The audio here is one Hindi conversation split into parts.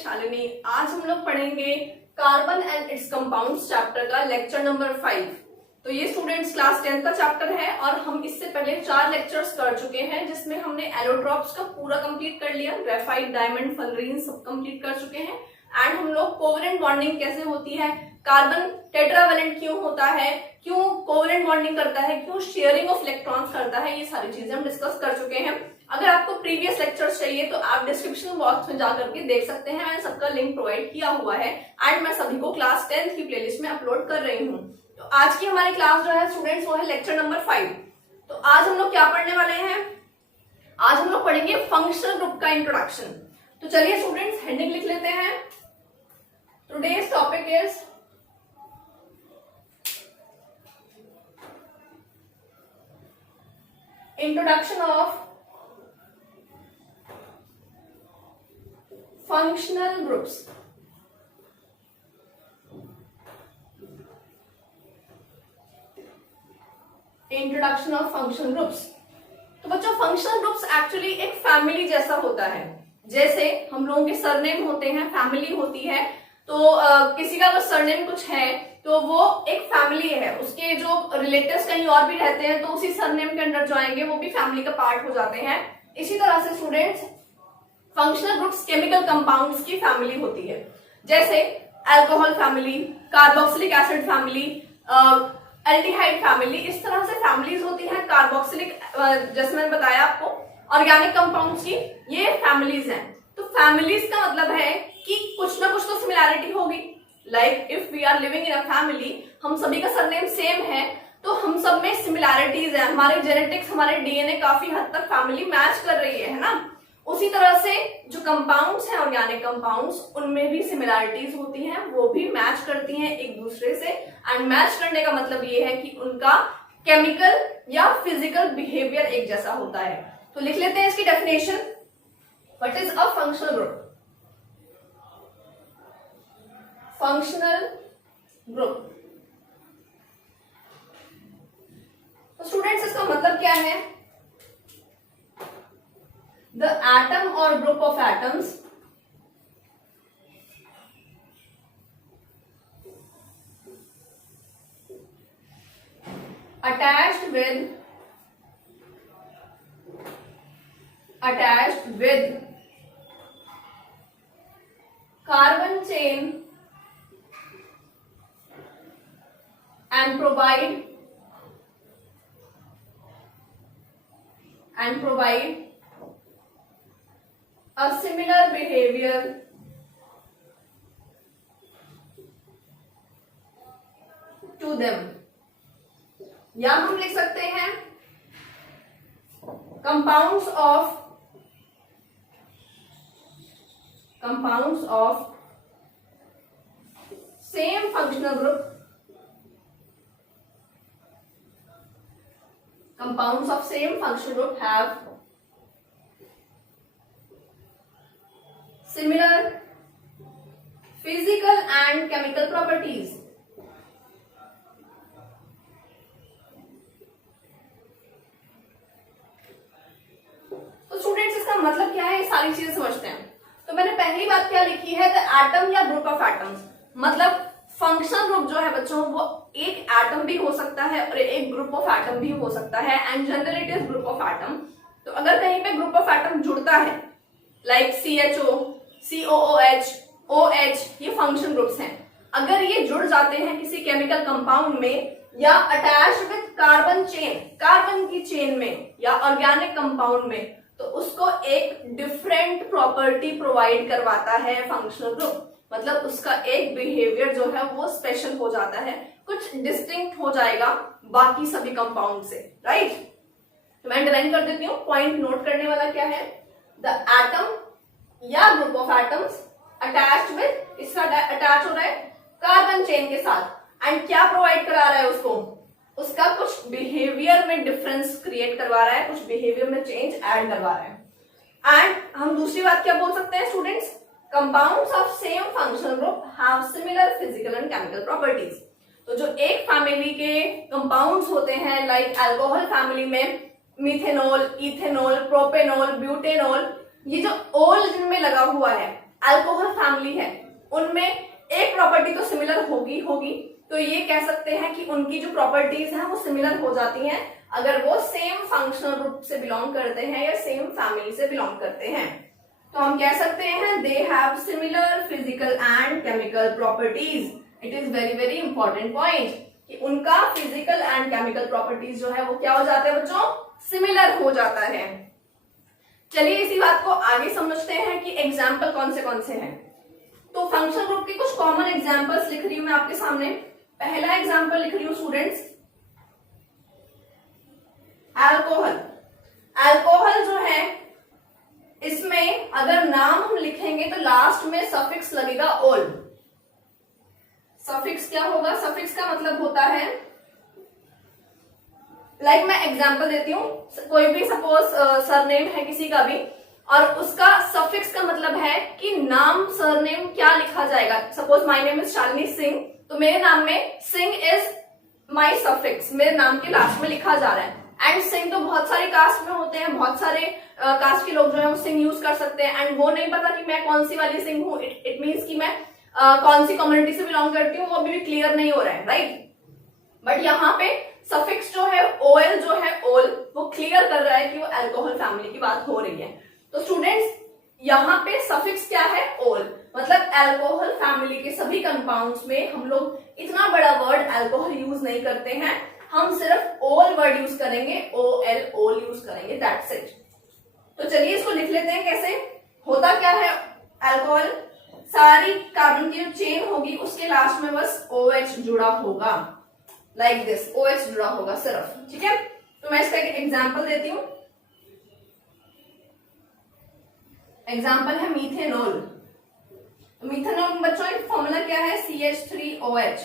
शालिनी। आज हम लोग पढ़ेंगे carbon and it's compounds chapter का लेक्चर नंबर 5। तो ये स्टूडेंट्स क्लास 10 का चैप्टर है और हम इससे पहले 4 लेक्चर्स कर चुके हैं, जिसमें हमने एलोट्रॉप्स का पूरा कंप्लीट कर लिया, ग्रेफाइट, डायमंड, फलरीन सब कंप्लीट कर चुके हैं। एंड हम लोग कोवेलेंट बॉन्डिंग कैसे होती है, कार्बन टेट्रावेलेंट क्यों होता है, क्यों कोवेलेंट बॉन्डिंग करता है, क्यों शेयरिंग ऑफ इलेक्ट्रॉन्स करता है, ये सारी चीजें हम डिस्कस कर चुके हैं। अगर आपको प्रीवियस लेक्चर्स चाहिए तो आप डिस्क्रिप्शन बॉक्स में जाकर के देख सकते हैं, मैंने सबका लिंक प्रोवाइड किया हुआ है एंड मैं सभी को क्लास 10 की प्लेलिस्ट में अपलोड कर रही हूँ। तो आज की हमारी क्लास जो है स्टूडेंट्स वो है लेक्चर नंबर 5। तो आज हम लोग क्या पढ़ने वाले हैं, आज हम लोग पढ़ेंगे फंक्शनल ग्रुप का इंट्रोडक्शन। तो चलिए स्टूडेंट्स हेडिंग लिख लेते हैं। Today's topic is introduction of functional groups. Introduction of functional groups. तो बच्चों फंक्शनल ग्रुप्स एक्चुअली एक फैमिली जैसा होता है। जैसे हम लोगों के सरनेम होते हैं, फैमिली होती है, तो किसी का अगर सरनेम कुछ है तो वो एक फैमिली है, उसके जो रिलेटिव्स कहीं और भी रहते हैं तो उसी सरनेम के अंडर जो आएंगे वो भी फैमिली का पार्ट हो जाते हैं। इसी तरह से students functional groups chemical compounds की फैमिली होती है, जैसे alcohol family, carboxylic acid family, aldehyde family, इस तरह से फैमिलीज होती हैं। कार्बोक्सिलिक जैसे मैंने बताया आपको, ऑर्गेनिक कंपाउंड्स की ये फैमिलीज हैं। तो फैमिलीज का मतलब है कि कुछ ना कुछ तो सिमिलैरिटी होगी। Like if we are living in a family, हम सभी का सरनेम सेम है तो हम सब में सिमिलैरिटीज है, हमारे जेनेटिक्स, हमारे डीएनए काफी हद तक फैमिली मैच कर रही है ना। उसी तरह से जो कंपाउंड्स हैं ऑर्गेनिक कंपाउंड्स, उनमें भी सिमिलैरिटीज होती हैं, वो भी मैच करती हैं एक दूसरे से। एंड मैच करने का मतलब ये है कि उनका केमिकल या फिजिकल बिहेवियर एक जैसा होता है। तो लिख लेते हैं इसकी definition. What is a functional group? Functional group, तो स्टूडेंट्स इसका मतलब क्या है? The atom or group of atoms attached with carbon chain and provide a similar behavior to them, या हम लिख सकते हैं compounds of same functional group, compounds of same functional group have similar physical and chemical properties. तो स्टूडेंट्स इसका मतलब क्या है, ये सारी चीजें समझते हैं। तो मैंने पहली बात क्या लिखी है, द एटम या ग्रुप ऑफ एटम्स, मतलब फंक्शनल ग्रुप जो है बच्चों वो एक एटम भी हो सकता है और एक ग्रुप ऑफ एटम भी हो सकता है, and generally it is group of atom. तो अगर कहीं पे ग्रुप ऑफ एटम जुड़ता है लाइक CHO, COOH, OH, ये फंक्शन ग्रुप्स हैं। अगर ये जुड़ जाते हैं किसी केमिकल कंपाउंड में या attach with carbon chain, carbon की चेन में या ऑर्गेनिक कंपाउंड में, तो उसको एक डिफरेंट प्रॉपर्टी प्रोवाइड करवाता है फंक्शनल ग्रुप। मतलब उसका एक बिहेवियर जो है वो स्पेशल हो जाता है, कुछ डिस्टिंक्ट हो जाएगा बाकी सभी कंपाउंड से, राइट। तो मैं अंडरलाइन कर देती हूँ। पॉइंट नोट करने वाला क्या है, द एटम या group of atoms attached with, इसका अटैच हो रहा है कार्बन चेन के साथ, एंड क्या प्रोवाइड करा रहा है उसको, उसका कुछ बिहेवियर में डिफरेंस क्रिएट करवा रहा है, कुछ बिहेवियर में चेंज ऐड करवा रहा है। एंड हम दूसरी बात क्या बोल सकते हैं students, compounds of same functional group have similar physical and chemical properties. तो जो एक फैमिली के कंपाउंड्स होते हैं, लाइक अल्कोहल फैमिली में मिथेनॉल, इथेनॉल, प्रोपेनॉल, ब्यूटेनॉल, ये जो ओल जिनमें लगा हुआ है अल्कोहल फैमिली है उनमें एक प्रॉपर्टी तो सिमिलर होगी, तो ये कह सकते हैं कि उनकी जो प्रॉपर्टीज हैं वो सिमिलर हो जाती हैं अगर वो सेम फंक्शनल ग्रुप से बिलोंग करते हैं या सेम फैमिली से बिलोंग करते हैं। तो हम कह सकते हैं they have similar physical and chemical properties. It is very very important point कि उनका फिजिकल एंड केमिकल प्रॉपर्टीज जो है वो क्या हो जाते हैं बच्चों, सिमिलर हो जाता है। चलिए इसी बात को आगे समझते हैं कि एग्जाम्पल कौन से हैं। तो फंक्शनल ग्रुप के कुछ कॉमन एग्जाम्पल्स लिख रही हूं मैं आपके सामने। पहला एग्जाम्पल लिख रही हूं स्टूडेंट्स, अल्कोहल। अल्कोहल जो है इसमें अगर नाम हम लिखेंगे तो लास्ट में सफिक्स लगेगा ओल। सफिक्स क्या होगा, सफिक्स का मतलब होता है लाइक मैं एग्जांपल देती हूँ, कोई भी सपोज सरनेम है किसी का भी और उसका सफिक्स का मतलब है कि नाम सरनेम क्या लिखा जाएगा। Suppose my name is Shalini Singh, तो मेरे नाम में सिंह इज माय सफिक्स, मेरे नाम के लास्ट में लिखा जा रहा है। एंड सिंह तो बहुत सारे कास्ट में होते हैं, बहुत सारे कास्ट के लोग जो है वो सिंह यूज कर सकते हैं एंड वो नहीं पता कि मैं कौन सी वाली सिंह हूँ। इट मीन्स कि मैं कौन सी कम्युनिटी से बिलोंग करती हूँ वो अभी भी क्लियर नहीं हो रहा है, राइट। बट यहाँ पे सफिक्स जो है ओएल जो है ओल, वो क्लियर कर रहा है कि वो अल्कोहल फैमिली की बात हो रही है। तो स्टूडेंट्स यहाँ पे सफिक्स क्या है, ओल, मतलब अल्कोहल फैमिली के सभी कंपाउंड्स में हम लोग इतना बड़ा वर्ड अल्कोहल यूज नहीं करते हैं, हम सिर्फ ओल वर्ड यूज करेंगे, ओएल ओल यूज करेंगे, दैट्स इट। तो चलिए इसको लिख लेते हैं कैसे। होता क्या है, अल्कोहल सारी कार्बन की जो चेन होगी उसके लास्ट में बस OH जुड़ा होगा, लाइक दिस, OH जुड़ा होगा सिर्फ, ठीक है। तो मैं इसका एक एग्जांपल देती हूं। एग्जांपल है मीथेनॉल। मीथेनॉल में बच्चों एक फॉर्मूला क्या है, CH3OH।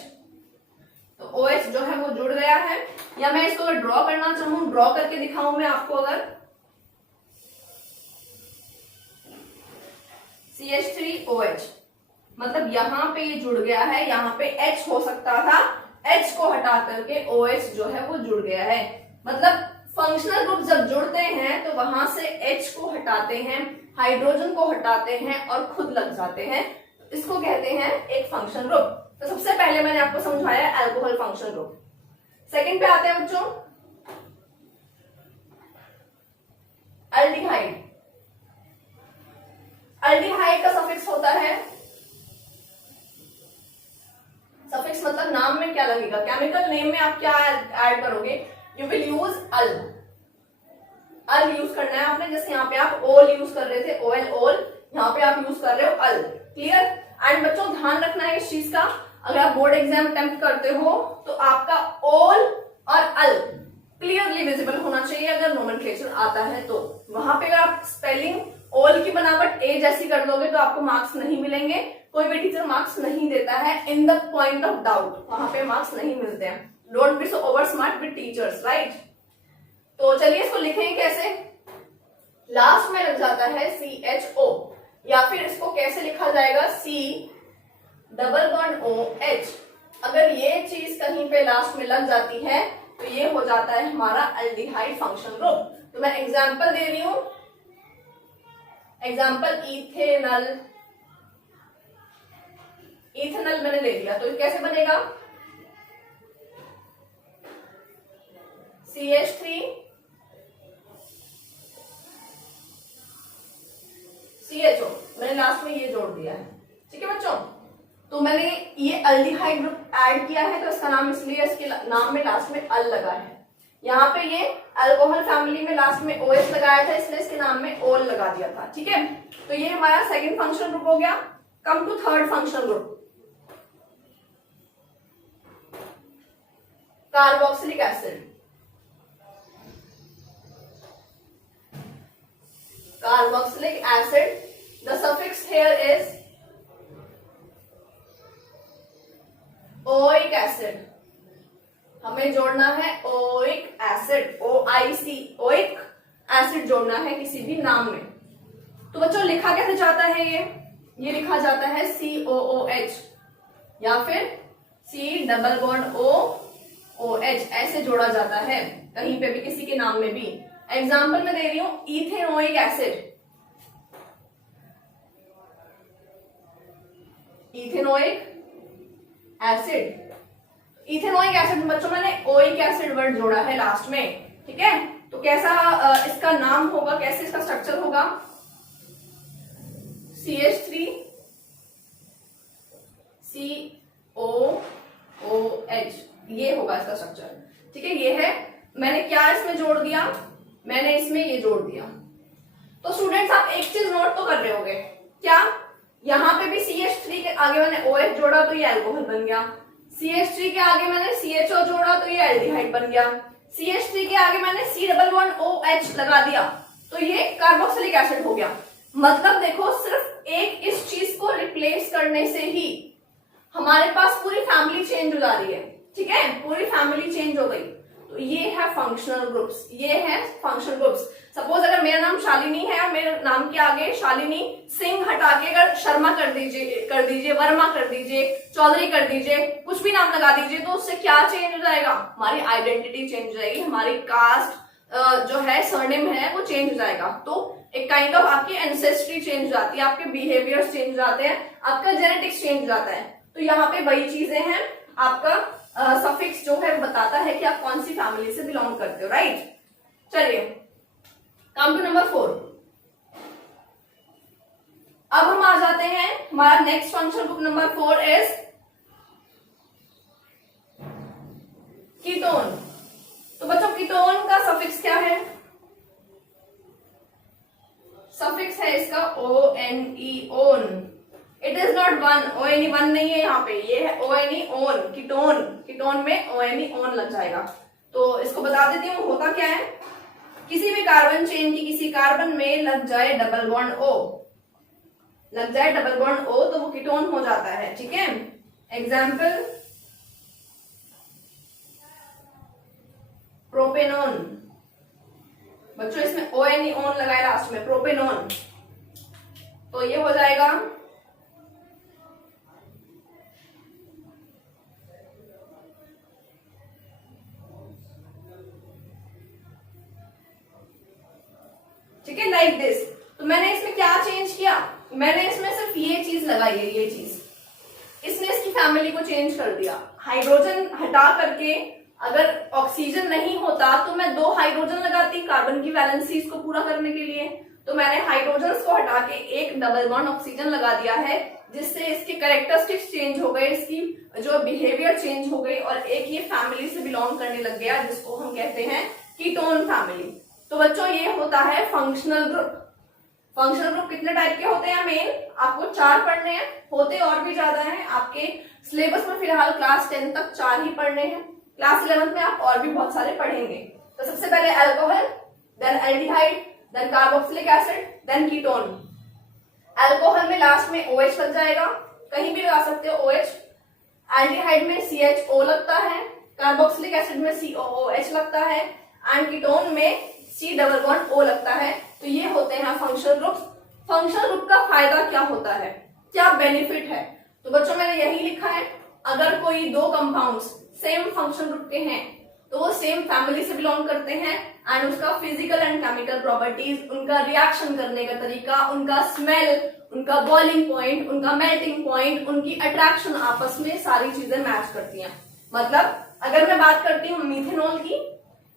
तो OH जो है वो जुड़ गया है, या मैं इसको अगर ड्रॉ करना चाहूं, ड्रॉ करके दिखाऊं मैं आपको, अगर CH3OH मतलब यहां पे ये जुड़ गया है, यहां पे H हो सकता था, H को हटा करके OH जो है वो जुड़ गया है। मतलब फंक्शनल ग्रुप जब जुड़ते हैं तो वहां से H को हटाते हैं, हाइड्रोजन को हटाते हैं और खुद लग जाते हैं, इसको कहते हैं एक फंक्शनल ग्रुप। तो सबसे पहले मैंने आपको समझाया अल्कोहल फंक्शनल ग्रुप। सेकंड पे आते हैं बच्चों, अल्डिहाइड। अल्डिहाइड का सफिक्स होता है, सफिक्स मतलब नाम में क्या लगेगा, केमिकल नेम में आप क्या ऐड करोगे, you will use al. Al use करना है आपने, जैसे यहाँ पे आप ओल यूज कर रहे थे, ओएल ओल, यहाँ पे आप यूज कर रहे हो अल, क्लियर। एंड बच्चों ध्यान रखना है इस चीज का, अगर आप बोर्ड एग्जाम अटेम्प्ट करते हो तो आपका ओल और अल क्लियरली विजिबल होना चाहिए अगर नोमेनक्लेचर आता है तो। वहां पे अगर आप स्पेलिंग ओल की बनावट ए जैसी कर दोगे तो आपको मार्क्स नहीं मिलेंगे, कोई भी टीचर मार्क्स नहीं देता है in the point of doubt, वहां पे मार्क्स नहीं मिलते हैं। Don't be so over smart with teachers, right. तो चलिए इसको लिखेंगे कैसे, लास्ट में लग जाता है CHO, या फिर इसको कैसे लिखा जाएगा, C∬OH। अगर ये चीज कहीं पे लास्ट में लग जाती है तो ये हो जाता है हमारा अल्डिहाइड फंक्शनल ग्रुप। तो मैं एग्जांपल दे रही हूं, एग्जांपल इथेनल। इथेनल मैंने ले लिया तो कैसे बनेगा, CH3 CHO, मैंने लास्ट में ये जोड़ दिया है, ठीक है बच्चों। तो मैंने ये अल्डिहाइड ग्रुप ऐड किया है तो इसका नाम इसलिए इसके नाम में लास्ट में अल लगा है। यहाँ पे ये अल्कोहल फैमिली में लास्ट में OH लगाया था इसलिए इसके नाम में ओल लगा दिया था, ठीक है। तो ये हमारा सेकंड फंक्शनल ग्रुप हो गया। Come to third functional group, carboxylic acid. Carboxylic acid, the suffix here is oic acid। हमें जोड़ना है oic acid, OIC, oic acid जोड़ना है किसी भी नाम में। तो बच्चों लिखा कैसे जाता है, ये लिखा जाता है COOH या फिर C∬OOH, ऐसे जोड़ा जाता है कहीं पे भी किसी के नाम में भी। एग्जाम्पल में दे रही हूं ethanoic acid. Ethanoic acid. Ethanoic acid बच्चों मैंने ओइक एसिड वर्ड जोड़ा है लास्ट में, ठीक है। तो कैसा इसका नाम होगा, कैसे इसका स्ट्रक्चर होगा, CH3 COOH, ये होगा इसका स्ट्रक्चर, ठीक है। ये है, मैंने क्या इसमें जोड़ दिया, मैंने इसमें ये जोड़ दिया। तो स्टूडेंट्स आप एक चीज नोट तो कर रहे होंगे, क्या यहाँ पे भी CH3 के आगे मैंने OH जोड़ा तो ये अल्कोहल बन गया, CH3 के आगे मैंने CHO जोड़ा तो ये एल्डिहाइड बन गया, CH3 के आगे मैंने C11OH लगा दिया तो ये कार्बोक्सिलिक एसिड हो गया। मतलब देखो सिर्फ एक इस चीज को रिप्लेस करने से ही हमारे पास पूरी फैमिली चेंज हो जा रही है, ठीक है, पूरी फैमिली चेंज हो गई। तो ये है फंक्शनल ग्रुप्स, ये है फंक्शनल ग्रुप्स। सपोज अगर मेरा नाम शालिनी है और मेरे नाम के आगे शालिनी सिंह हटा के अगर शर्मा कर दीजिए, वर्मा कर दीजिए, चौधरी कर दीजिए, कुछ भी नाम लगा दीजिए, तो उससे क्या चेंज हो जाएगा, हमारी आइडेंटिटी चेंज हो जाएगी, हमारी कास्ट जो है सरनेम है वो चेंज हो जाएगा। तो एक काइंड ऑफ आपकी एंसेस्ट्री चेंज हो जाती है, आपके बिहेवियर चेंज हो जाते हैं, आपका जेनेटिक्स चेंज हो जाता है। तो यहाँ पे वही चीजें हैं, आपका सफिक्स जो है बताता है कि आप कौन सी फैमिली से बिलोंग करते हो, राइट। चलिए कम टू नंबर 4। अब हम आ जाते हैं, हमारा next function group number 4 is ketone. तो बच्चों कीटोन का सफिक्स क्या है, सफिक्स है इसका ONE, own. It is not one, ONE one नहीं है यहाँ पे, ये है ONE, ओन, कीटोन। कीटोन में ONE, ओन लग जाएगा। तो इसको बता देती हूँ होता क्या है, किसी भी कार्बन चेन की किसी कार्बन में लग जाए डबल बॉन्ड O, लग जाए डबल बॉन्ड O तो वो कीटोन हो जाता है, ठीक है। एग्जाम्पल प्रोपेनोन, बच्चों इसमें ONE, ओन लगाए लास्ट में, प्रोपेनोन, तो ये हो जाएगा ठीक है, लाइक दिस। तो मैंने इसमें क्या चेंज किया, मैंने इसमें सिर्फ ये चीज लगाई है, ये चीज, इसने इसकी फैमिली को चेंज कर दिया। हाइड्रोजन हटा करके अगर ऑक्सीजन नहीं होता तो मैं 2 हाइड्रोजन लगाती कार्बन की वैलेंसीज को पूरा करने के लिए। तो मैंने हाइड्रोजन को हटा के एक डबल बॉन्ड ऑक्सीजन लगा दिया है, जिससे इसके कैरेक्टरिस्टिक्स चेंज हो गए, इसकी जो बिहेवियर चेंज हो गई और एक ये फैमिली से बिलोंग करने लग गया, जिसको हम कहते हैं कीटोन फैमिली। तो बच्चों ये होता है फंक्शनल ग्रुप। फंक्शनल ग्रुप कितने टाइप के होते हैं, मेन आपको 4 पढ़ने हैं, होते और भी ज्यादा हैं। आपके सिलेबस में फिलहाल क्लास 10 तक 4 ही पढ़ने हैं, क्लास 11 में आप और भी बहुत सारे पढ़ेंगे। तो सबसे पहले alcohol, then aldehyde, then carboxylic acid, then ketone. Alcohol में लास्ट में OH लग जाएगा, कहीं भी लगा सकते हो OH। एल्डिहाइड में CHO लगता है, कार्बोक्सिलिक एसिड में COOH लगता है, एंड कीटोन में C+O लगता है। तो ये होते हैं फंक्शनल ग्रुप। फंक्शनल ग्रुप का फायदा क्या होता है, क्या बेनिफिट है, तो बच्चों मैंने यही लिखा है, अगर कोई 2 कंपाउंड्स सेम फंक्शनल ग्रुप के हैं तो वो सेम फैमिली से बिलोंग करते हैं, एंड उसका फिजिकल एंड केमिकल प्रॉपर्टीज, उनका रिएक्शन करने का तरीका, उनका स्मेल, उनका बॉइलिंग पॉइंट, उनका मेल्टिंग पॉइंट, उनकी अट्रैक्शन आपस में सारी चीजें मैच करती हैं। मतलब अगर मैं बात करती हूँ मिथेनॉल की,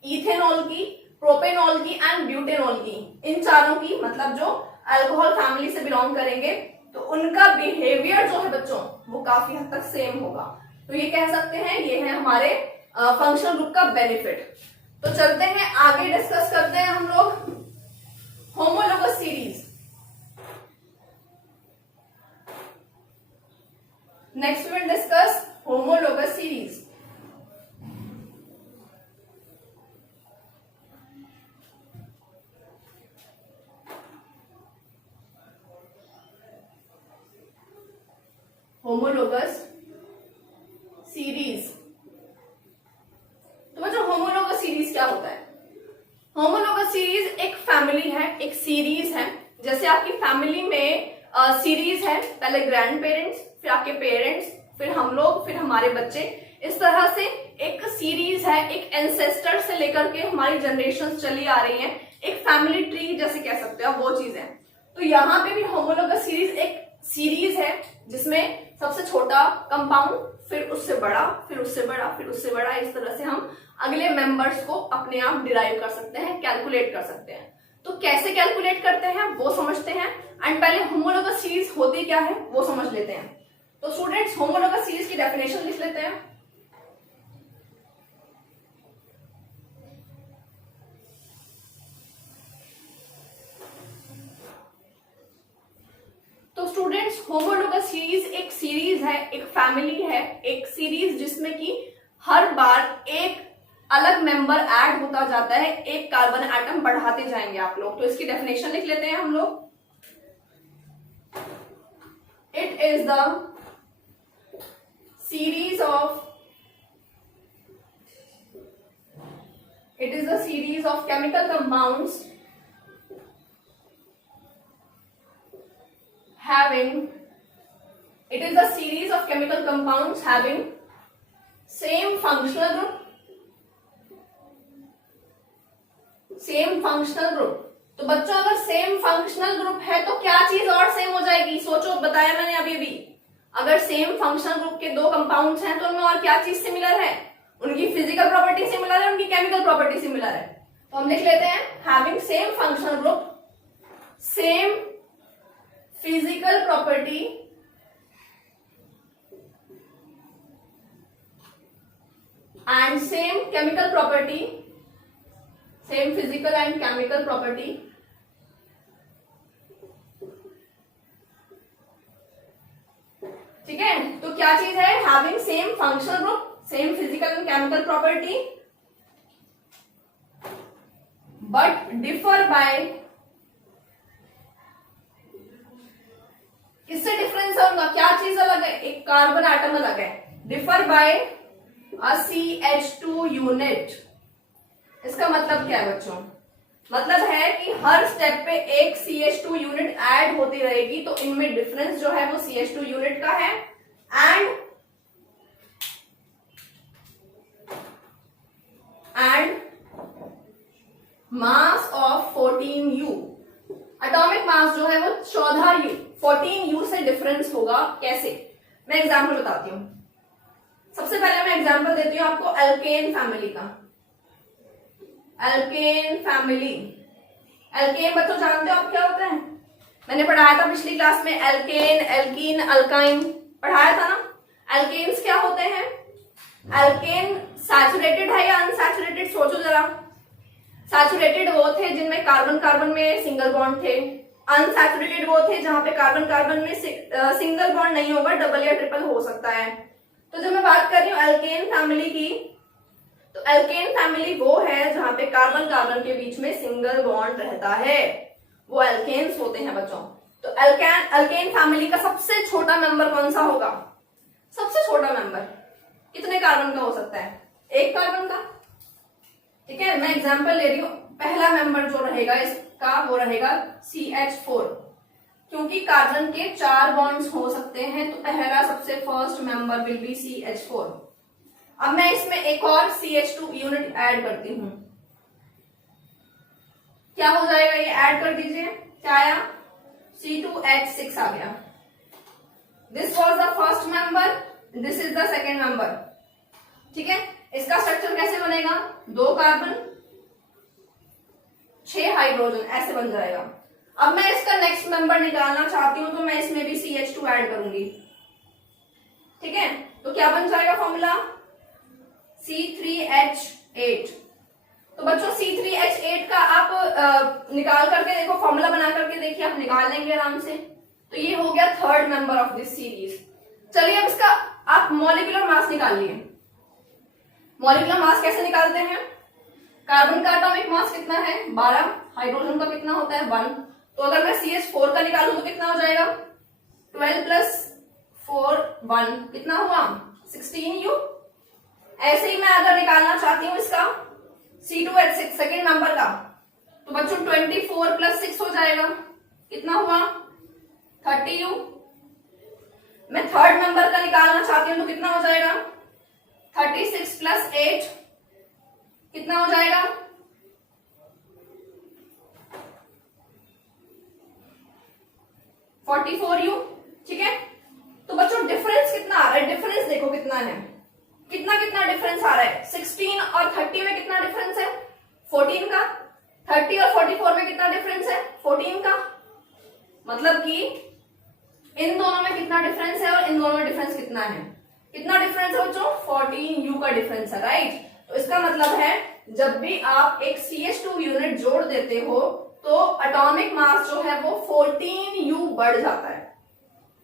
इथेनॉल की, प्रोपेनॉल की एंड ब्यूटेनॉल की, इन चारों की, मतलब जो अल्कोहल फैमिली से बिलोंग करेंगे, तो उनका बिहेवियर जो है बच्चों वो काफी हद तक सेम होगा। तो ये कह सकते हैं ये है हमारे फंक्शनल ग्रुप का बेनिफिट। तो चलते हैं आगे, डिस्कस करते हैं हम लोग homologous series. Next will discuss homologous series. Homologous series, तो बच्चों होमोलोगस सीरीज क्या होता है? होमोलोगस सीरीज एक फैमिली है, एक सीरीज है। जैसे आपकी फैमिली में सीरीज है, पहले ग्रैंड पेरेंट्स, फिर आपके पेरेंट्स, फिर हम लोग, फिर हमारे बच्चे, इस तरह से एक सीरीज है, एक एंसेस्टर से लेकर के हमारी जनरेशन चली आ रही है, एक फैमिली ट्री जैसे कह सकते हो वो चीज है। तो यहाँ पे भी होमोलोगस सीरीज एक सीरीज है जिसमें सबसे छोटा कंपाउंड, फिर उससे बड़ा, फिर उससे बड़ा, फिर उससे बड़ा, इस तरह से हम अगले मेंबर्स को अपने आप डिराइव कर सकते हैं, कैलकुलेट कर सकते हैं। तो कैसे कैलकुलेट करते हैं वो समझते हैं, एंड पहले होमोलोगस सीरीज होती क्या है वो समझ लेते हैं। तो स्टूडेंट्स, होमोलोगस सीरीज की डेफिनेशन लिख लेते हैं। तो स्टूडेंट्स, होमोलोगस सीरीज एक सीरीज है, एक फैमिली है, एक सीरीज जिसमें कि हर बार एक अलग मेंबर ऐड होता जाता है, एक कार्बन एटम बढ़ाते जाएंगे आप लोग। तो इसकी डेफिनेशन लिख लेते हैं हम लोग। It is the series of chemical compounds having same functional group। तो बच्चों, अगर सेम फंक्शनल ग्रुप है तो क्या चीज और सेम हो जाएगी? सोचो, बताया मैंने अभी भी। अगर सेम फंक्शनल ग्रुप के दो कंपाउंड्स हैं तो उनमें और क्या चीज सिमिलर है? उनकी फिजिकल प्रॉपर्टी सिमिलर है, उनकी केमिकल प्रॉपर्टी सिमिलर है। तो हम लिख लेते हैं having same functional group, same physical property and same chemical property, same physical and chemical property. ठीक है, तो क्या चीज है? Having same functional group, same physical and chemical property, but differ by, किससे डिफरेंस है उनका? क्या चीज अलग है? एक कार्बन एटम अलग है। Differ by a CH2 unit. इसका मतलब क्या है बच्चों? मतलब है कि हर स्टेप पे एक CH2 यूनिट ऐड होती रहेगी, तो इनमें डिफरेंस जो है वो CH2 यूनिट का है। And mass of 14U, atomic mass जो है वो 14U 14U से डिफरेंस होगा। कैसे? मैं एग्जांपल बताती हूं। सबसे पहले मैं एग्जांपल देती हूं आपको एल्केन फैमिली का। एल्केन फैमिली, एल्केन बच्चों जानते हो आप क्या होता है? मैंने पढ़ाया था पिछली क्लास में, एल्केन, एल्कीन, अल्काइन पढ़ाया था ना। एल्केन्स क्या होते हैं? एल्केन सैचुरेटेड है या अनसैचुरेटेड? सोचो जरा। सैचुरेटेड वो थे जिनमें कार्बन कार्बन में सिंगल बॉन्ड थे, अनसैचुरेटेड वो थे जहां पे कार्बन कार्बन में सिंगल बॉन्ड नहीं होगा, डबल या ट्रिपल हो सकता है। तो जब मैं बात कर रही हूँ एल्केन फैमिली की, तो एल्केन फैमिली वो है जहां पे कार्बन कार्बन के बीच में सिंगल बॉन्ड रहता है, वो एल्केन्स होते हैं बच्चों। तो एल्केन फैमिली का सबसे छोटा मेंबर कौन सा होगा? सबसे छोटा मेंबर कितने कार्बन का हो सकता है? एक कार्बन का। ठीक है, मैं एग्जांपल ले रही हूं। पहला मेंबर जो रहेगा इसका वो रहेगा CH4, क्योंकि कार्बन के 4 बॉन्ड्स हो सकते हैं, तो पहला सबसे first member will be CH4। अब मैं इसमें एक और CH2 यूनिट ऐड करती हूं। क्या हो जाएगा? ये ऐड कर दीजिए। क्या आया? C2H6 आ गया। This was the first member, this is the second member. ठीक है, इसका स्ट्रक्चर कैसे बनेगा? 2 कार्बन 6 हाइड्रोजन, ऐसे बन जाएगा। अब मैं इसका नेक्स्ट मेंबर निकालना चाहती हूं, तो मैं इसमें भी CH2 ऐड करूंगी। ठीक है, तो क्या बन जाएगा फॉर्मूला? C3H8। तो बच्चों C3H8 का आप निकाल करके देखो, फॉर्मूला बना करके देखिए, आप निकाल लेंगे आराम से। तो ये हो गया third member of this series. चलिए अब इसका आप मॉलिक्यूलर मास निकालिए। मॉलिक्यूलर मास कैसे निकालते हैं? कार्बन का एटॉमिक मास कितना है? 12। हाइड्रोजन का कितना होता है? 1। तो अगर मैं CH4 का निकालूं तो कितना हो जाएगा? 12 + 4 1 कितना हुआ? 16U। ऐसे ही मैं अगर निकालना चाहती हूं इसका C2H6 सेकेंड नंबर का, तो बच्चों 24 + 6 हो जाएगा। कितना हुआ? 30U। मैं थर्ड नंबर का निकालना चाहती हूं तो कितना हो जाएगा? 36 + 8 कितना हो जाएगा? 44U। और 30 में कितना डिफरेंस है? 14 का। 30 और 44 में कितना डिफरेंस है? 14 का। मतलब कि इन दोनों में कितना डिफरेंस है और इन दोनों में डिफरेंस कितना है? कितना डिफरेंस है बच्चों? 14u का डिफरेंस है, राइट। तो इसका मतलब है जब भी आप एक CH2 यूनिट जोड़ देते हो तो एटॉमिक मास जो है वो 14u बढ़ जाता है।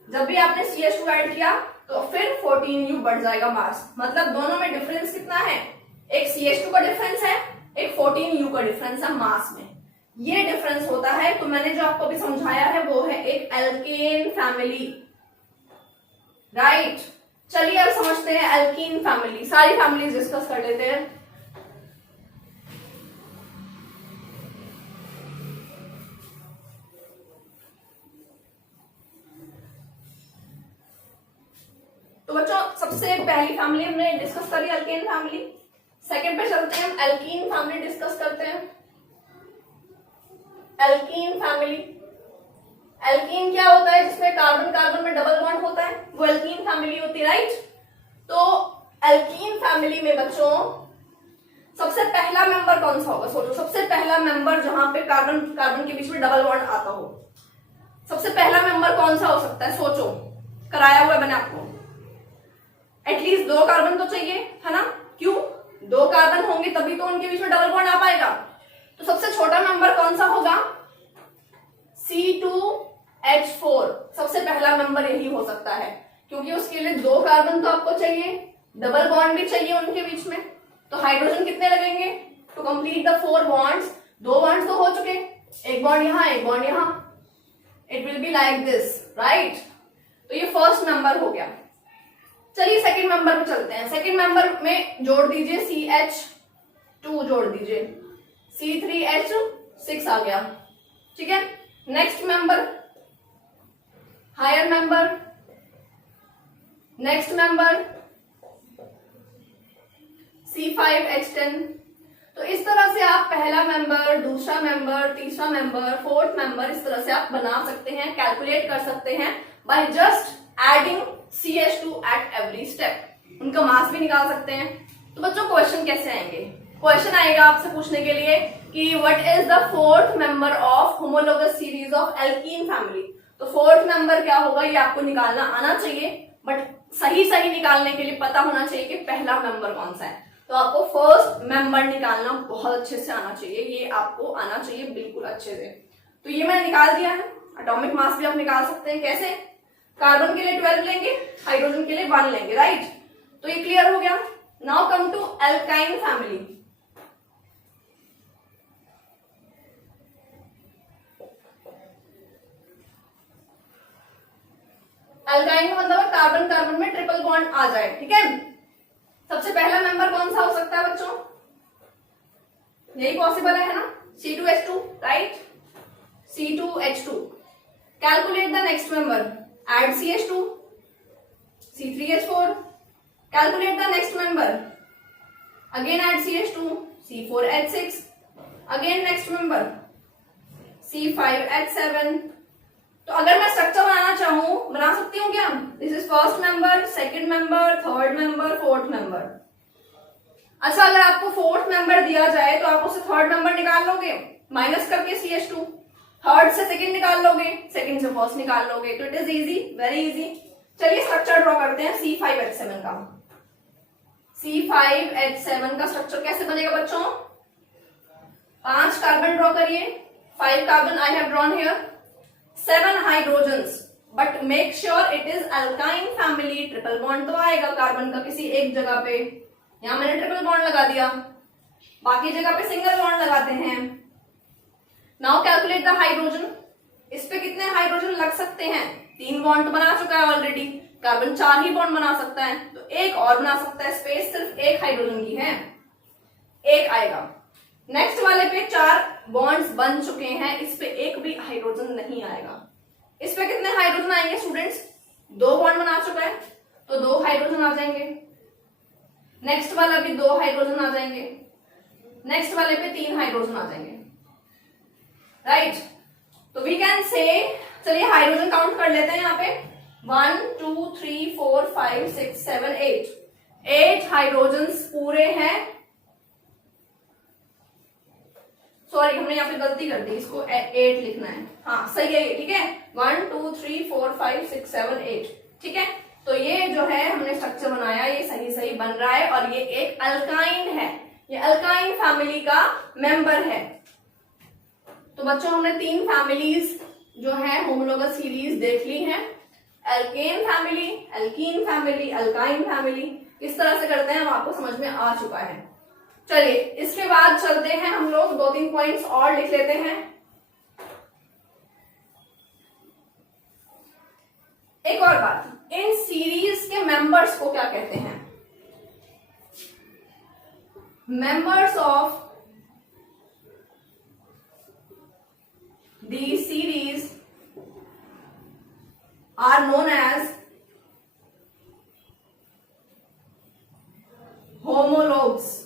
जब भी आपने CH2 ऐड किया तो फिर 14u बढ़ जाएगा मास। मतलब दोनों में डिफरेंस कितना है? एक CH2 का डिफरेंस है, एक 14u का डिफरेंस है मास में। ये डिफरेंस होता है। तो मैंने जो आपको अभी समझाया है वो है एक एल्केन फैमिली, राइट। चलिए अब समझते हैं एल्कीन फैमिली। सारी फैमिलीज डिस्कस कर लेते हैं। तो बच्चों सबसे पहली फैमिली हमने डिस्कस करी एल्केन फैमिली। सेकंड पे चलते हैं, हम एल्कीन फैमिली डिस्कस करते हैं। एल्कीन फैमिली, एल्कीन क्या होता है? जिसमें कार्बन कार्बन में डबल बॉन्ड होता है, वो एल्कीन फैमिली होती है, राइट। तो एल्कीन फैमिली में बच्चों सबसे पहला मेंबर कौन सा होगा? सोचो, सबसे पहला मेंबर जहां पे कार्बन कार्बन के बीच में डबल बॉन्ड आता हो, सबसे पहला मेंबर कौन सा हो सकता है? सोचो, कराया हुआ मैंने आपको। एटलीस्ट 2 कार्बन तो चाहिए, है ना? क्यों? 2 कार्बन होंगे तभी तो उनके बीच में डबल बॉन्ड आ पाएगा। तो सबसे छोटा मेंबर कौन सा होगा? C2H4 सबसे पहला मेंबर यही हो सकता है, क्योंकि उसके लिए 2 कार्बन तो आपको चाहिए, डबल बॉन्ड भी चाहिए उनके बीच में। तो हाइड्रोजन कितने लगेंगे to complete the 4 bonds? 2 bonds तो हो चुके, एक बॉन्ड यहां, एक बॉन्ड यहां। It will be like this, right. तो ये फर्स्ट मेंबर हो गया। चलिए सेकंड मेंबर पे चलते हैं। सेकंड मेंबर में जोड़ दीजिए CH2, जोड़ दीजिए C3H6 आ गया, ठीक है। Next member, higher member, next member C5H10। तो इस तरह से आप पहला मेंबर, दूसरा मेंबर, तीसरा मेंबर, फोर्थ मेंबर इस तरह से आप बना सकते हैं, कैलकुलेट कर सकते हैं by just adding CH2 at every step. उनका मास भी निकाल सकते हैं। तो बच्चों क्वेश्चन कैसे आएंगे? क्वेश्चन आएगा आपसे पूछने के लिए कि what is the fourth member of homologous series of alkene family. तो फोर्थ मेंबर क्या होगा ये आपको निकालना आना चाहिए, बट सही सही निकालने के लिए पता होना चाहिए कि पहला मेंबर कौन सा है। तो आपको फर्स्ट मेंबर निकालना बहुत अच्छे से आना चाहिए, ये आपको आना चाहिए बिल्कुल अच्छे से। तो ये मैंने निकाल दिया है। एटॉमिक मास भी आप निकाल सकते हैं। कैसे? कार्बन के लिए 12 लेंगे, हाइड्रोजन के लिए 1 लेंगे, राइट। तो ये क्लियर हो गया। Now come to alkyne family. Alkyne का मतलब है कार्बन कार्बन में ट्रिपल बॉन्ड आ जाए, ठीक है। सबसे पहला मेंबर कौन सा हो सकता है बच्चों? यही पॉसिबल है ना? C2H2, right. C2H2। Calculate the next member, add CH2, C3H4, calculate the next member, again add CH2, C4H6, again next member, C5H7। तो अगर मैं स्ट्रक्चर बनाना चाहूं, बना सकती हूँ क्या? This is first member, second member, third member, fourth member. अच्छा, अगर आपको फोर्थ मेंबर दिया जाए तो आप उससे थर्ड मेंबर निकाल लोगे माइनस करके CH2, थर्ड से सेकंड निकाल लोगे, सेकंड से फर्स्ट निकाल लोगे। तो it is easy, very easy. चलिए स्ट्रक्चर ड्रॉ करते हैं C5H7 का। C5H7 का स्ट्रक्चर कैसे बनेगा बच्चों? 5 कार्बन ड्रॉ करिए, 5 carbon I have drawn here, 7 hydrogens, but make sure it is alkyne family. Triple bond तो आएगा कार्बन का किसी एक जगह पे, यहां मैंने ट्रिपल बॉन्ड लगा दिया, बाकी जगह पे सिंगल बॉन्ड लगाते हैं। Now calculate the hydrogen. इस पे कितने हाइड्रोजन लग सकते हैं? 3 बॉन्ड तो बना चुका है ऑलरेडी, कार्बन 4 ही बॉन्ड बना सकता है, तो एक और बना सकता है। स्पेस सिर्फ 1 हाइड्रोजन की है, 1 आएगा। नेक्स्ट वाले पे 4 बॉन्ड्स बन चुके हैं, इस पे 1 भी हाइड्रोजन नहीं आएगा। इस पे कितने हाइड्रोजन आएंगे स्टूडेंट्स? 2 बॉन्ड बना चुका है, तो 2 हाइड्रोजन आ जाएंगे। नेक्स्ट वाला भी 2 हाइड्रोजन आ जाएंगे, नेक्स्ट वाले पे 3 हाइड्रोजन आ जाएंगे, राइट। तो वी कैन से, चलिए हाइड्रोजन काउंट कर लेते हैं यहाँ पे। 1 2 3 4 5 6 7 8 हाइड्रोजन पूरे हैं सॉरी हमने यहाँ पे गलती कर दी, इसको 8 लिखना है। हाँ सही है ये, ठीक है। 1 2 3 4 5 6 7 8, ठीक है। तो ये जो है हमने स्ट्रक्चर बनाया, ये सही सही बन रहा है और ये एक अल्काइन है, ये अल्काइन फैमिली का मेंबर है। तो बच्चों हमने 3 फैमिलीज जो है होमोलोगस सीरीज देख ली है, alkane family, alkene family, alkyne family. किस तरह से करते हैं वो आपको समझ में आ चुका है। चलिए इसके बाद चलते हैं हम लोग 2-3 पॉइंट्स और लिख लेते हैं। एक और बात, इन सीरीज के मेंबर्स को क्या कहते हैं? Members of the series are known as homologues.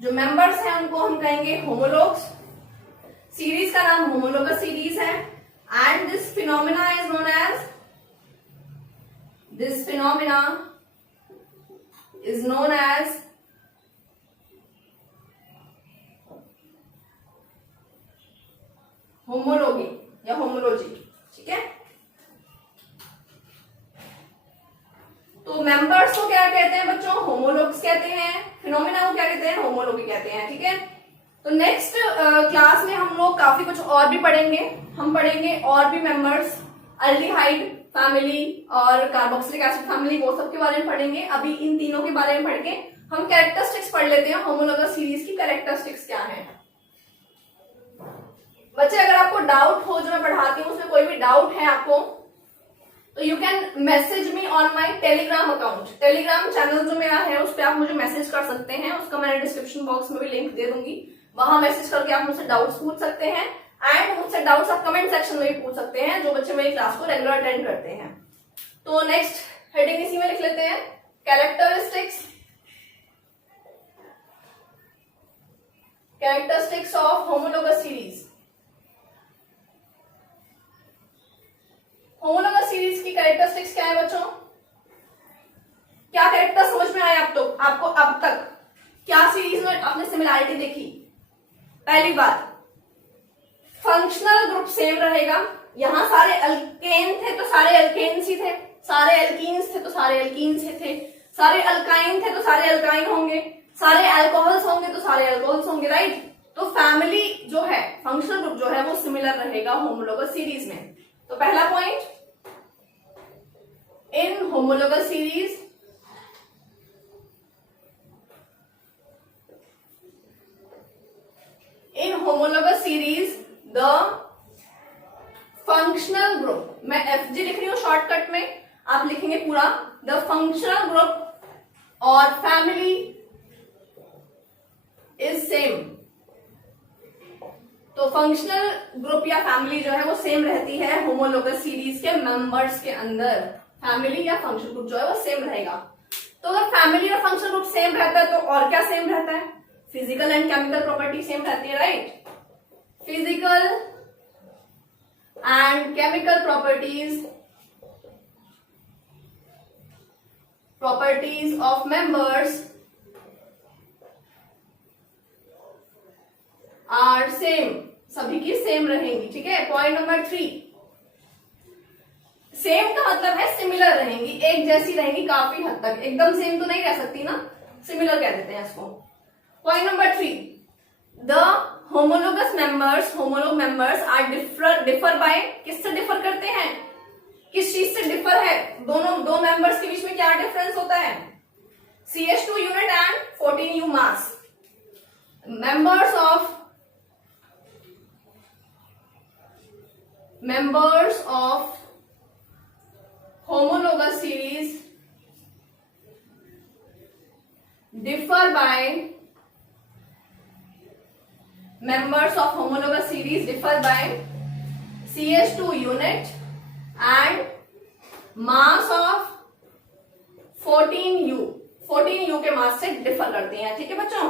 जो मेंबर्स हैं उनको हम कहेंगे होमोलोग्स। सीरीज का नाम होमोलोगस सीरीज है and this phenomena is known as, this phenomena is known as homology या होमोलॉजी, ठीक है। तो मेंबर्स को क्या कहते हैं बच्चों? होमोलोग्स कहते हैं। फिनोमिना को क्या कहते हैं? होमोलोगी कहते हैं, ठीक है। तो नेक्स्ट क्लास में हम लोग काफी कुछ और भी पढ़ेंगे। हम पढ़ेंगे और भी मेंबर्स, अल्डिहाइड फैमिली और कार्बोक्सिलिक एसिड फैमिली, वो सब के बारे में पढ़ेंगे। अभी इन तीनों के बारे में पढ़ के हम कैरेक्टरिस्टिक्स पढ़ लेते हैं, होमोलोगस सीरीज की कैरेक्टरिस्टिक्स क्या है। बच्चे अगर आपको डाउट हो जो मैं पढ़ाती हूँ उसमें कोई भी डाउट है आपको, तो you can message me on my Telegram account. Telegram channel जो मेरा है उस पर आप मुझे मैसेज कर सकते हैं, उसका मैंने डिस्क्रिप्शन बॉक्स में भी लिंक दे दूंगी। वहां मैसेज करके आप मुझसे डाउट्स पूछ सकते हैं एंड मुझसे डाउट्स आप कमेंट सेक्शन में भी पूछ सकते हैं, जो बच्चे मेरी क्लास को रेगुलर अटेंड करते हैं। तो नेक्स्ट हेडिंग इसी में लिख लेते हैं, characteristics, characteristics of homologous series. Homologous series की कैरेक्टरिस्टिक्स क्या है बच्चों? क्या कैरेक्टर समझ में आया आपको अब तक? क्या सीरीज में आपने सिमिलैरिटी देखी? पहली बात, फंक्शनल ग्रुप सेम रहेगा। यहां सारे अल्केन थे तो सारे अल्केन्स ही थे, सारे एल्कीन्स थे तो सारे एल्कीन्स ही थे, सारे अल्काइन थे तो सारे अल्काइन होंगे, सारे अल्कोहल्स होंगे तो सारे अल्कोहल्स होंगे, राइट। तो फैमिली जो है, फंक्शनल ग्रुप जो है वो सिमिलर रहेगा होमोलोगस सीरीज में। तो पहला point, in homologous series the functional group, मैं FG लिख रही हूं शॉर्टकट में, आप लिखेंगे पूरा, द फंक्शनल ग्रुप और फैमिली इज सेम। तो फंक्शनल ग्रुप या फैमिली जो है वो सेम रहती है होमोलोगस सीरीज के मेंबर्स के अंदर। फैमिली या फंक्शनल ग्रुप जो है वो सेम रहेगा। तो अगर फैमिली और फंक्शनल ग्रुप सेम रहता है तो और क्या सेम रहता है? Physical and chemical property same रहती है, right. Physical and chemical properties of members are same, सभी की सेम रहेंगी, ठीक है। पॉइंट नंबर 3, सेम का मतलब है सिमिलर रहेंगी, एक जैसी रहेंगी काफी हद तक, एकदम सेम तो नहीं रह सकती ना, सिमिलर कह देते हैं इसको। Point number 3, the homologous members, homologue members are differ by, किससे डिफर करते हैं? किस चीज से डिफर है? दो मेंबर्स के बीच में क्या डिफरेंस होता है? CH2 unit and 14U mass. members of homologous series differ by, members of homologous series differ by CH2 unit and mass of 14U, 14U के मास से डिफर करते हैं, ठीक है बच्चों।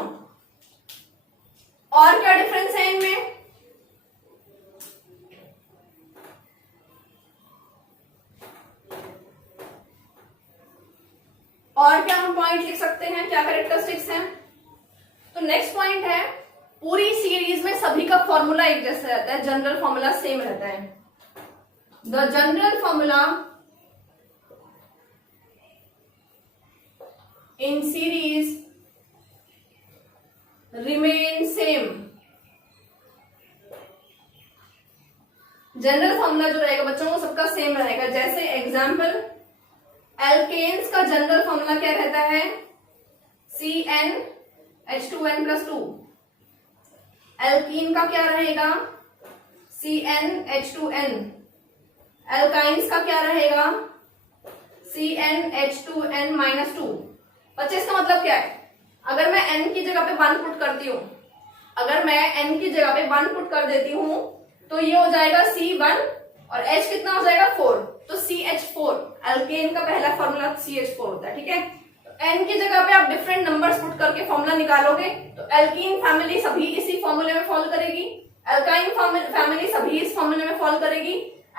और क्या डिफरेंस है इनमें? और क्या हम पॉइंट लिख सकते हैं, क्या कैरेक्टरिस्टिक्स हैं? तो नेक्स्ट पॉइंट है, पूरी सीरीज में सभी का फॉर्मूला एक जैसा रहता है, जनरल फॉर्मूला सेम रहता है। The general formula in series remain same. General formula जो रहेगा बच्चों वो सबका सेम रहेगा। जैसे एग्जाम्पल, एल्केन्स का जनरल फॉर्मूला क्या रहता है, CnH2n+2। एल्कीन का क्या रहेगा, CnH2n। एल्काइंस का क्या रहेगा, CnH2n-2। बच्चे इसका मतलब क्या है, अगर मैं n की जगह पे 1 पुट करती हूं, अगर मैं n की जगह पे 1 पुट कर देती हूं तो ये हो जाएगा C1 और H कितना हो जाएगा 4, तो CH4। एल्केन का पहला फॉर्मूला CH4 होता है, ठीक है। तो n की जगह पे आप डिफरेंट नंबर्स पुट करके फॉर्मूला निकालोगे तो एल्कीन फैमिली सभी इसी फॉर्मूले में फॉलो करेगी, एल्काइन फैमिली सभी इस फॉर्मूले में फॉलो करेगी,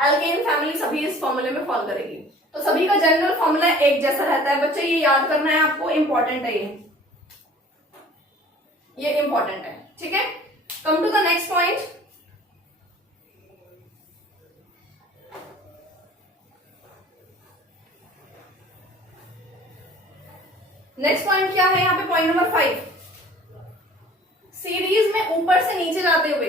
एल्केन फैमिली सभी इस फॉर्मूले में फॉलो करेगी। तो सभी का जनरल फॉर्मूला एक जैसा रहता है बच्चे, ये याद करना है आपको, इंपॉर्टेंट है ये इंपॉर्टेंट है, ठीक है। Come to the next point. Next point क्या है यहाँ पे, पॉइंट नंबर 5। सीरीज में ऊपर से नीचे जाते हुए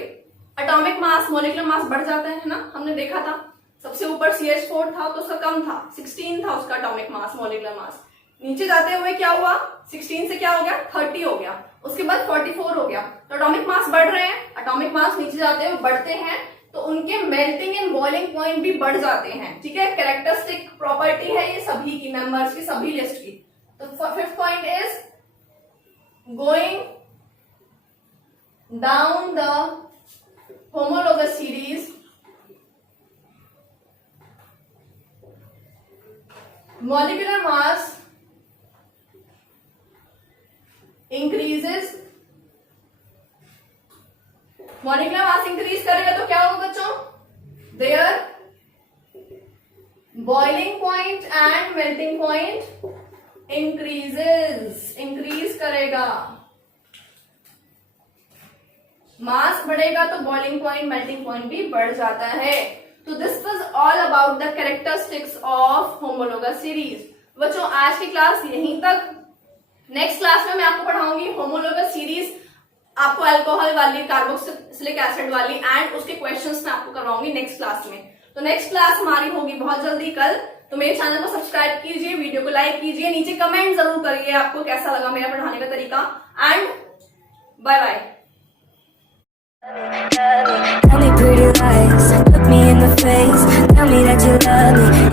एटॉमिक मास, मॉलिक्यूलर मास बढ़ जाता है ना, हमने देखा था। सबसे ऊपर CH4 था तो उसका कम था, 16 था उसका एटॉमिक मास, मॉलिक्यूलर मास। नीचे जाते हुए क्या हुआ, 16 से क्या हो गया, 30 हो गया, उसके बाद 44 हो गया। तो एटॉमिक मास बढ़ रहे हैं, एटॉमिक मास नीचे जाते हुए बढ़ते हैं तो उनके मेल्टिंग एंड बॉइलिंग पॉइंट भी बढ़ जाते हैं, ठीक है। कैरेक्टरिस्टिक प्रॉपर्टी है ये सभी की, मेंबर्स की, सभी लिस्ट की। तो 5th point is going down the homologous series, molecular mass increases। molecular mass increase करेगा तो क्या होगा बच्चों, their boiling point and melting point increases, increase करेगा। मास बढ़ेगा तो बॉइलिंग पॉइंट, मेल्टिंग पॉइंट भी बढ़ जाता है। तो this was all about the characteristics of homologous series. बच्चों आज की क्लास यहीं तक। नेक्स्ट क्लास में मैं आपको पढ़ाऊंगी होमोलोगस सीरीज, आपको अल्कोहल वाली, कार्बोक्सिलिक एसिड वाली, एंड उसके क्वेश्चंस मैं आपको करवाऊंगी नेक्स्ट क्लास में। तो नेक्स्ट क्लास हमारी होगी बहुत जल्दी कल। तो मेरे चैनल को सब्सक्राइब कीजिए, वीडियो को लाइक कीजिए, नीचे कमेंट जरूर करिए आपको कैसा लगा मेरा पढ़ाने का तरीका। And bye bye. Tell me pretty lies, look me in the face, tell me that you love me.